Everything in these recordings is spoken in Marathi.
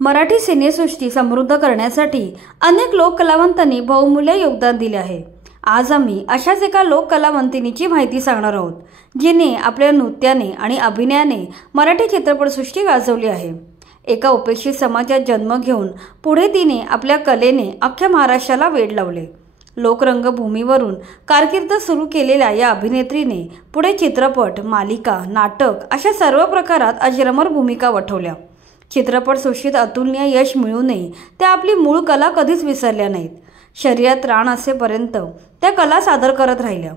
मराठी सिनेसृष्टी समृद्ध करण्यासाठी अनेक लोककलावंतांनी बहुमूल्य योगदान दिले आहे। आज आम्ही अशाच एका लोककलावंतिनीची माहिती सांगणार आहोत, जिने आपल्या नृत्याने आणि अभिनयाने मराठी चित्रपटसृष्टी गाजवली आहे। एका उपेक्षित समाजात जन्म घेऊन पुढे तिने आपल्या कलेने अख्ख्या महाराष्ट्राला वेड लावले। लोकरंगभूमीवरून कारकीर्द सुरू केलेल्या या अभिनेत्रीने पुढे चित्रपट, मालिका, नाटक अशा सर्व प्रकारात अजरामर भूमिका वठवल्या। चित्रपटसृष्टीत अतुलनीय यश मिळूनही त्या आपली मूळ कला कधीच विसरल्या नाहीत। शरीरात रान असेपर्यंत त्या कला सादर करत राहिल्या।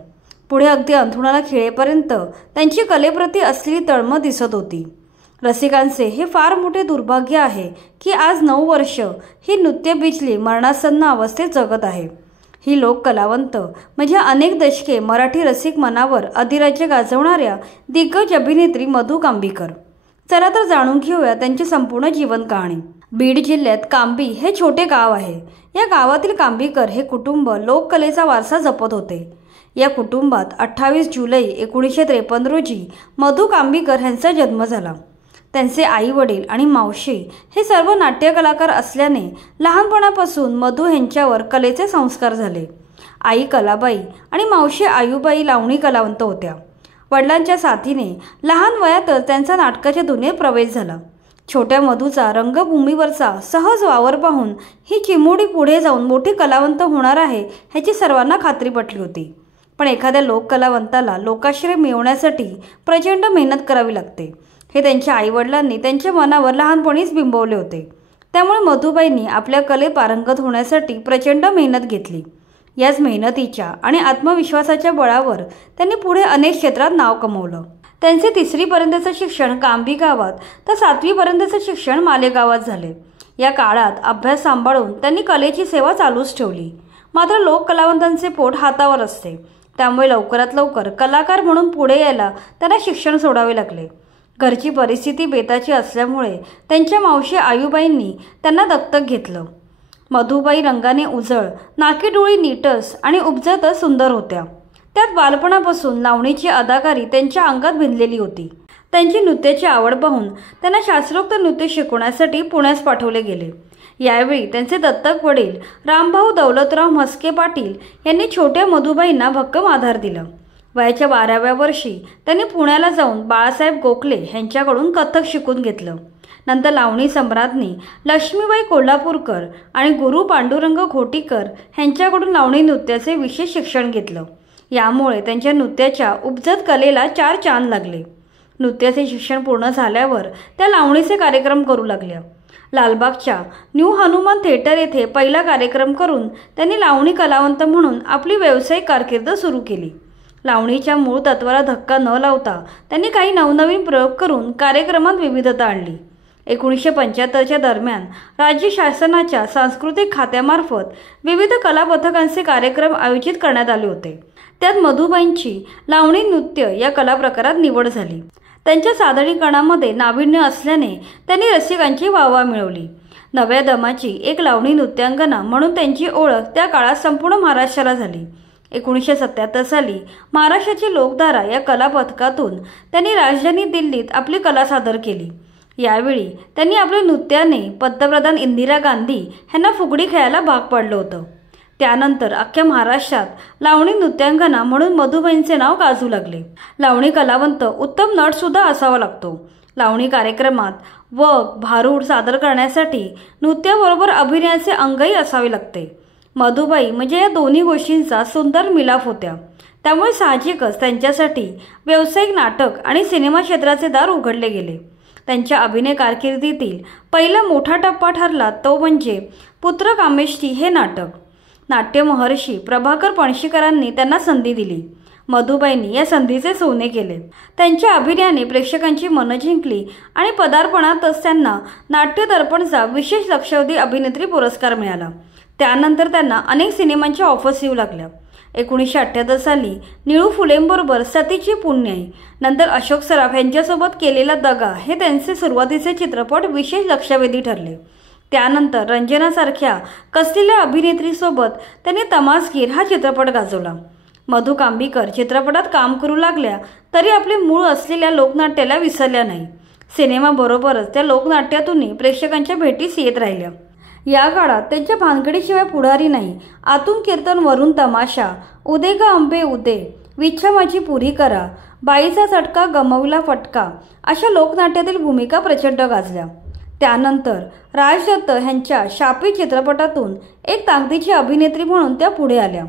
पुढे अगदी अंथरुणाला खिळेपर्यंत त्यांची कलेप्रती असलेली तळमळ दिसत होती। रसिकांचे हे फार मोठे दुर्भाग्य आहे की आज 9 वर्ष ही नृत्य बिजली मरणासन्न अवस्थेत जगत आहे। ही लोककलावंत म्हणजे अनेक दशके मराठी रसिक मनावर अधिराज्य गाजवणाऱ्या दिग्गज अभिनेत्री मधु कांबीकर। चला तर जाणून घेऊया त्यांची संपूर्ण जीवन कहाणी। बीड जिल्ह्यात कांबी हे छोटे गाव आहे। या गावातील कांबीकर हे कुटुंब लोककलेचा वारसा जपत होते। या कुटुंबात 28 जुलै 1953 रोजी मधु कांबीकर यांचा जन्म झाला। त्यांचे आई वडील आणि मावशी हे सर्व नाट्य कलाकार असल्याने लहानपणापासून मधु यांच्यावर कलेचे संस्कार झाले। आई कलाबाई आणि मावशी आयुबाई लावणी कलावंत होत्या। वडिलांच्या साथीने लहान वयातच त्यांचा नाटकाच्या दुनियेत प्रवेश झाला। छोट्या मधूचा रंगभूमीवरचा सहज वावर पाहून ही चिमुरडी पुढे जाऊन मोठी कलावंत होणार आहे ह्याची सर्वांना खात्री पटली होती। पण एखाद्या लोककलावंताला लोकाश्रय मिळवण्यासाठी प्रचंड मेहनत करावी लागते हे त्यांच्या आईवडिलांनी त्यांच्या मनावर लहानपणीच बिंबवले होते। त्यामुळे मधुबाईंनी आपल्या कलेत पारंगत होण्यासाठी प्रचंड मेहनत घेतली। याच मेहनतीच्या आणि आत्मविश्वासाच्या बळावर त्यांनी पुढे अनेक क्षेत्रात नाव कमवलं। त्यांचे 3री पर्यंतचे शिक्षण कांबी गावात तर 7वी पर्यंतचे शिक्षण मालेगावात झाले। या काळात अभ्यास सांभाळून त्यांनी कलेची सेवा चालूच ठेवली। मात्र लोककलावंतांचे पोट हातावर असते, त्यामुळे लवकरात लवकर कलाकार म्हणून पुढे यायला त्यांना शिक्षण सोडावे लागले। घरची परिस्थिती बेताची असल्यामुळे त्यांच्या मावशी आयुबाईंनी त्यांना दत्तक घेतलं। मधुबाई रंगाने उजळ, नाकीडोळी नीटस आणि उपजतच सुंदर होत्या। त्यात बालपणापासून लावणीची अदाकारी त्यांच्या अंगात भिनलेली होती। त्यांची नृत्याची आवड पाहून त्यांना शास्त्रोक्त नृत्य शिकवण्यासाठी पुण्यास पाठवले गेले। यावेळी त्यांचे दत्तक वडील रामभाऊ दौलतराव म्हस्के पाटील यांनी छोट्या मधुबाईंना भक्कम आधार दिला। वयाच्या 12व्या वर्षी त्यांनी पुण्याला जाऊन बाळासाहेब गोखले यांच्याकडून कथक शिकून घेतलं। नंतर लावणी सम्राज्ञी लक्ष्मीबाई कोल्हापूरकर आणि गुरु पांडुरंग घोटीकर यांच्याकडून लावणी नृत्याचे विशेष शिक्षण घेतलं। यामुळे त्यांच्या नृत्याच्या उपजत कलेला 4 चांद लागले। नृत्याचे शिक्षण पूर्ण झाल्यावर त्या लावणीचे कार्यक्रम करू लागल्या। लालबागच्या न्यू हनुमान थिएटर येथे पहिला कार्यक्रम करून त्यांनी लावणी कलावंत म्हणून आपली व्यावसायिक कारकीर्द सुरू केली। लावणीच्या मूळ तत्वाला धक्का न लावता त्यांनी काही नवनवीन प्रयोग करून कार्यक्रमात विविधता आणली। 1975च्या दरम्यान राज्य शासनाच्या सांस्कृतिक खात्यामार्फत विविध कला पथकांचे कार्यक्रम आयोजित करण्यात आले होते। त्यात मधुबाईंची लावणी नृत्य या कला प्रकारात निवड झाली। त्यांच्या सादरीकरणामध्ये नाविन्य असल्याने त्यांनी रसिकांची वाहवा मिळवली। नव्या दमाची एक लावणी नृत्यांगना म्हणून त्यांची ओळख त्या काळात संपूर्ण महाराष्ट्राला झाली। 1977 साली महाराष्ट्राची लोकधारा या कला पथकातून त्यांनी राजधानी दिल्लीत आपली कला सादर केली। यावेळी त्यांनी आपल्या नृत्याने पंतप्रधान इंदिरा गांधी यांना फुगडी खेळायला भाग पाडलं होतं। त्यानंतर अख्ख्या महाराष्ट्रात लावणी नृत्यांगना म्हणून मधुबाईंचे नाव गाजू लागले। लावणी कलावंत उत्तम नट सुद्धा असावा लागतो। लावणी कार्यक्रमात वग, भारूड सादर करण्यासाठी नृत्याबरोबर अभिनयाचे अंगही असावे लागते। मधुबाई म्हणजे या दोन्ही गोष्टींचा सुंदर मिलाफ होत्या। त्यामुळे साहजिकच त्यांच्यासाठी व्यावसायिक नाटक आणि सिनेमा क्षेत्राचे दार उघडले गेले। त्यांच्या अभिनय कारकिर्दीतील पहिला मोठा टप्पा ठरला तो म्हणजे पुत्र कामेष्टी हे नाटक। नाट्य महर्षी प्रभाकर पणशीकरांनी त्यांना संधी दिली। मधुबाईंनी या संधीचे सोने केले। त्यांच्या अभिनयाने प्रेक्षकांची मनं जिंकली आणि पदार्पणातच त्यांना नाट्य दर्पणचा विशेष लक्षवेधी अभिनेत्री पुरस्कार मिळाला। त्यानंतर त्यांना अनेक सिनेमांच्या ऑफर्स येऊ लागल्या। 1978 साली निळू फुलेंबरोबर सतीची पुण्याई, नंतर अशोक सराफ यांच्यासोबत केलेला दगा हे त्यांचे सुरुवातीचे चित्रपट विशेष लक्षवेधी ठरले। त्यानंतर रंजनासारख्या कसलेल्या अभिनेत्रीसोबत त्यांनी तमासगीर हा चित्रपट गाजवला। मधु कांबीकर चित्रपटात काम करू लागल्या तरी आपले मूळ असलेल्या लोकनाट्याला विसरल्या नाही। सिनेमाबरोबरच त्या लोकनाट्यातूनही प्रेक्षकांच्या भेटीस येत राहिल्या। या काळात त्यांच्या भानगडीशिवाय पुढारी नाही, आतून कीर्तन वरून तमाशा, उदे ग अंबे उदे, विच्छा माझी पुरी करा, बाईचा चटका गमवला फटका अशा लोकनाट्यातील भूमिका प्रचंड गाजल्या। त्यानंतर राज दत्त ह्यांच्या शापी चित्रपटातून एक ताकदीची अभिनेत्री म्हणून त्या पुढे आल्या।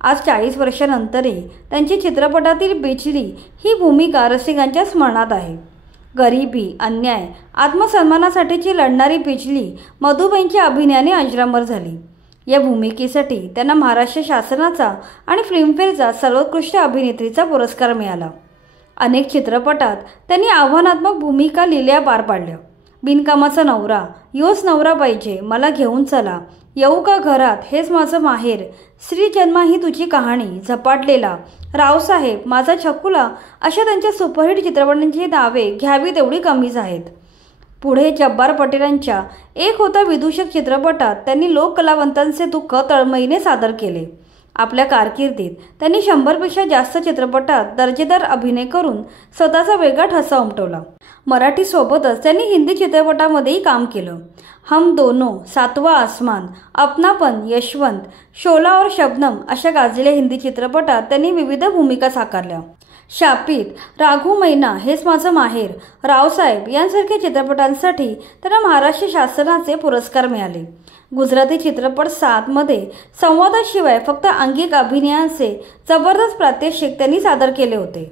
आज 40 वर्षांनंतरही त्यांची चित्रपटातील बिजली ही भूमिका रसिकांच्या स्मरणात आहे। गरिबी, अन्याय, आत्मसन्मानासाठीची लढणारी बिजली मधुबाईंच्या अभिनयाने अजरामर झाली। या भूमिकेसाठी त्यांना महाराष्ट्र शासनाचा आणि फिल्मफेअरचा सर्वोत्कृष्ट अभिनेत्रीचा पुरस्कार मिळाला। अनेक चित्रपटात त्यांनी आव्हानात्मक भूमिका लिहिल्या पार पाडल्या। बिनकामाचा नवरा, योच नवरा पाहिजे, मला घेऊन चला, येऊ का घरात, हेच माझं माहेर, श्री जन्मा ही तुझी कहाणी, झपाटलेला, रावसाहेब, माझा छकुला अशा त्यांच्या सुपरहिट चित्रपटांची नावे घ्यावी तेवढी कमीच आहेत। पुढे जब्बार पटेलांच्या एक होता विदूषक चित्रपटात त्यांनी लोककलावंतांचे दुःख तळमळीने सादर केले। आपल्या कारकिर्दीत त्यांनी 100पेक्षा जास्त चित्रपटात दर्जेदार अभिनय करून स्वतःचा वेगळा ठसा उमटवला। मराठी सोबतच त्यांनी हिंदी चित्रपटामध्येही काम केलं। हम दोनों, सातवा आसमान, अपनापन, यशवंत, शोला और शबनम अशा गाजलेल्या हिंदी चित्रपटात त्यांनी विविध भूमिका साकारल्या। शापीत, राघू मैना, हेच माझं माहेर, रावसाहेब यांसारख्या चित्रपटांसाठी त्यांना महाराष्ट्र शासनाचे पुरस्कार मिळाले। गुजराती चित्रपट 7 मध्ये संवादाशिवाय फक्त अंगिक अभिनयाचे जबरदस्त प्रात्यक्षिक त्यांनी सादर केले होते।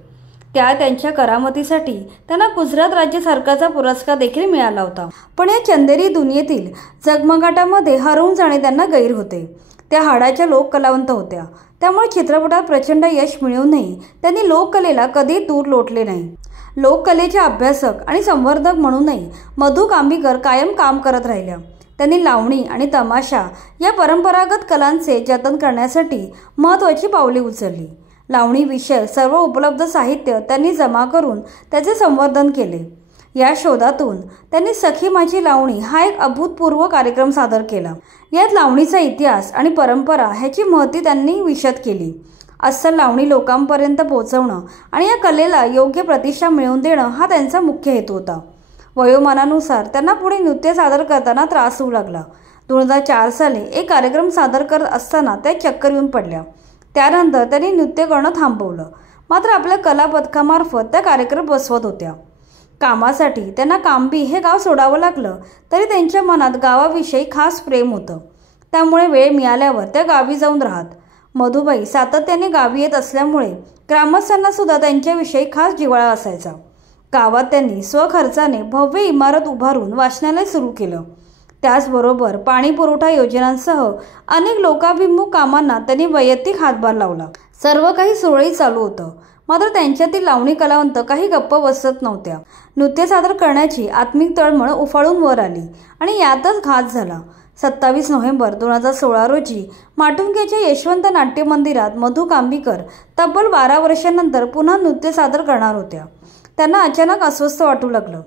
त्यांच्या करामतीसाठी त्यांना गुजरात राज्य सरकारचा पुरस्कार देखील मिळाला होता। पण या चंदेरी दुनियेतील जगमगाटामध्ये हरवून जाणे त्यांना गैर होते। त्या हाडाच्या लोककलावंत होत्या, त्यामुळे चित्रपटात प्रचंड यश मिळवूनही त्यांनी लोककलेला कधी दूर लोटले नाही। लोककलेचे अभ्यासक आणि संवर्धक म्हणूनही मधु कांबीकर कायम काम करत राहिल्या। त्यांनी लावणी आणि तमाशा या परंपरागत कलांचे जतन करण्यासाठी महत्त्वाची पावले उचलली। लावणी विषय सर्व उपलब्ध साहित्य त्यांनी जमा करून त्याचे संवर्धन केले। या शोधातून त्यांनी सखी माझी लावणी हा एक अभूतपूर्व कार्यक्रम सादर केला। यात लावणीचा इतिहास आणि परंपरा ह्याची महती त्यांनी विशद केली। अस्सल लावणी लोकांपर्यंत पोहोचवणं आणि या कलेला योग्य प्रतिष्ठा मिळवून देणं हा त्यांचा मुख्य हेतू होता। वयोमानानुसार त्यांना पुढे नृत्य सादर करताना त्रास होऊ लागला। 2004 साली एक कार्यक्रम सादर करत असताना त्या चक्कर येऊन पडल्या। त्यानंतर त्यांनी नृत्य करणं थांबवलं, मात्र आपल्या कला पथकामार्फत त्या कार्यक्रम बसवत होत्या। कामासाठी त्यांना कांबी हे गाव सोडावं लागलं, तरी त्यांच्या मनात गावाविषयी खास प्रेम होतं। त्यामुळे वेळ मिळाल्यावर त्या गावी जाऊन राहत। मधुबाई सातत्याने गावी येत असल्यामुळे ग्रामस्थांना सुद्धा त्यांच्याविषयी खास जिव्हाळा असायचा। गावात त्यांनी स्वखर्चाने भव्य इमारत उभारून वाचनालय सुरू केलं। त्याचबरोबर पाणी पुरवठा योजनांसह अनेक लोकाभिमुख कामांना त्यांनी वैयक्तिक हातभार लावला। सर्व काही सुरळीत चालू होतं, मात्र त्यांच्यातील लावणी कलावंत काही गप्प बसत नव्हत्या। नृत्य सादर करण्याची आत्मिक तळमळ उफाळून वर आली आणि यातच घात झाला। 27 नोव्हेंबर 2016 रोजी माटुंग्याच्या यशवंत नाट्य मंदिरात मधु कांबीकर तब्बल 12 वर्षांनंतर पुन्हा नृत्य सादर करणार होत्या। त्यांना अचानक अस्वस्थ वाटू लागलं।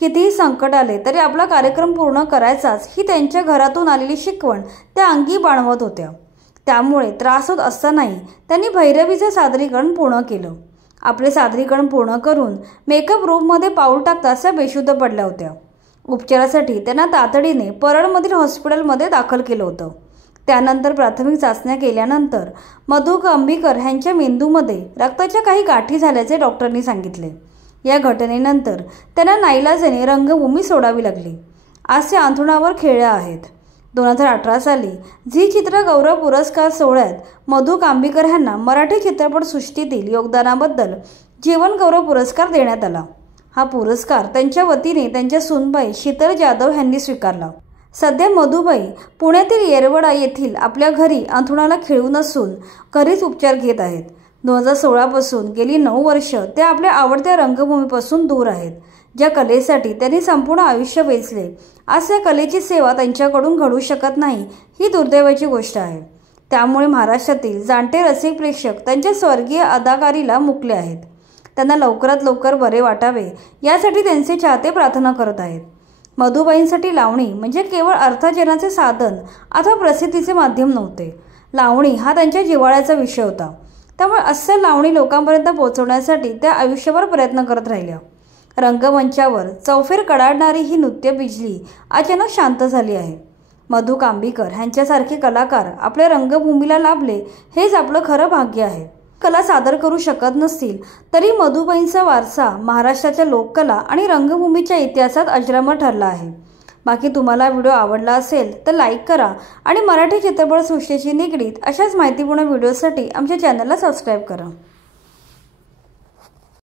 कितीही संकट आले तरी आपला कार्यक्रम पूर्ण करायचाच ही त्यांच्या घरातून आलेली शिकवण त्या अंगी बाणवत होत्या। त्यामुळे त्रास होत असतानाही त्यांनी भैरवीचे सादरीकरण पूर्ण केलं। आपले सादरीकरण पूर्ण करून मेकअप रूममध्ये पाऊल टाकताच त्या बेशुद्ध पडल्या होत्या। उपचारासाठी त्यांना तातडीने परळमधील हॉस्पिटलमध्ये दाखल केलं होतं। त्यानंतर प्राथमिक चाचण्या केल्यानंतर मधु कांबीकर ह्यांच्या मेंदूमध्ये रक्ताच्या काही गाठी झाल्याचे डॉक्टरांनी सांगितले। या घटनेनंतर त्यांना नाईलाजाने रंगभूमी सोडावी लागली। आज त्या अंथरुणावर खेळल्या आहेत। 2018 साली झी चित्र गौरव पुरस्कार सोहळ्यात मधु कांबीकर यांना मराठी चित्रपट सृष्टीतील योगदानाबद्दल जीवन गौरव पुरस्कार देण्यात आला। हा पुरस्कार त्यांच्या वतीने त्यांच्या सूनबाई शीतल जाधव यांनी स्वीकारला। सध्या मधुबाई पुण्यातील येरवडा येथील आपल्या घरी अंथरुणाला खिळून असून घरीच उपचार घेत आहेत। 2016 पासून गेली 9 वर्ष त्या आपल्या आवडत्या रंगभूमीपासून दूर आहेत, ज्या कलेसाठी त्यांनी संपूर्ण आयुष्य वेचले। आज त्या कलेची सेवा त्यांच्याकडून घडू शकत नाही ही दुर्दैवाची गोष्ट आहे। त्यामुळे महाराष्ट्रातील जाणते रसिक प्रेक्षक त्यांच्या स्वर्गीय अदाकारीला मुकले आहेत। त्यांना लवकरात लवकर बरे वाटावे यासाठी त्यांचे चाहते प्रार्थना करत आहेत। मधुबाईंसाठी लावणी म्हणजे केवळ अर्थार्जनाचे साधन अथवा प्रसिद्धीचे माध्यम नव्हते। लावणी हा त्यांच्या जिव्हाळ्याचा विषय होता। त्यामुळे अस्सल लावणी लोकांपर्यंत पोहोचवण्यासाठी त्या आयुष्यभर प्रयत्न करत राहिल्या। रंगमंचावर चौफेर कडाडणारी ही नृत्य बिजली अचानक शांत झाली आहे। मधु कांबीकर यांच्यासारखे कलाकार आपल्या रंगभूमीला लाभले हेच आपलं खरं भाग्य आहे। कला सादर करू शकत नसतील तरी मधुबाईंचा वारसा महाराष्ट्राच्या लोककला आणि रंगभूमीच्या इतिहासात अजरामर ठरला आहे। बाकी तुम्हाला व्हिडिओ आवडला असेल तर लाईक करा आणि मराठी चित्रपट सृष्टीशी निगडीत अशाच माहितीपूर्ण व्हिडिओसाठी आमच्या चॅनलला सबस्क्राईब करा।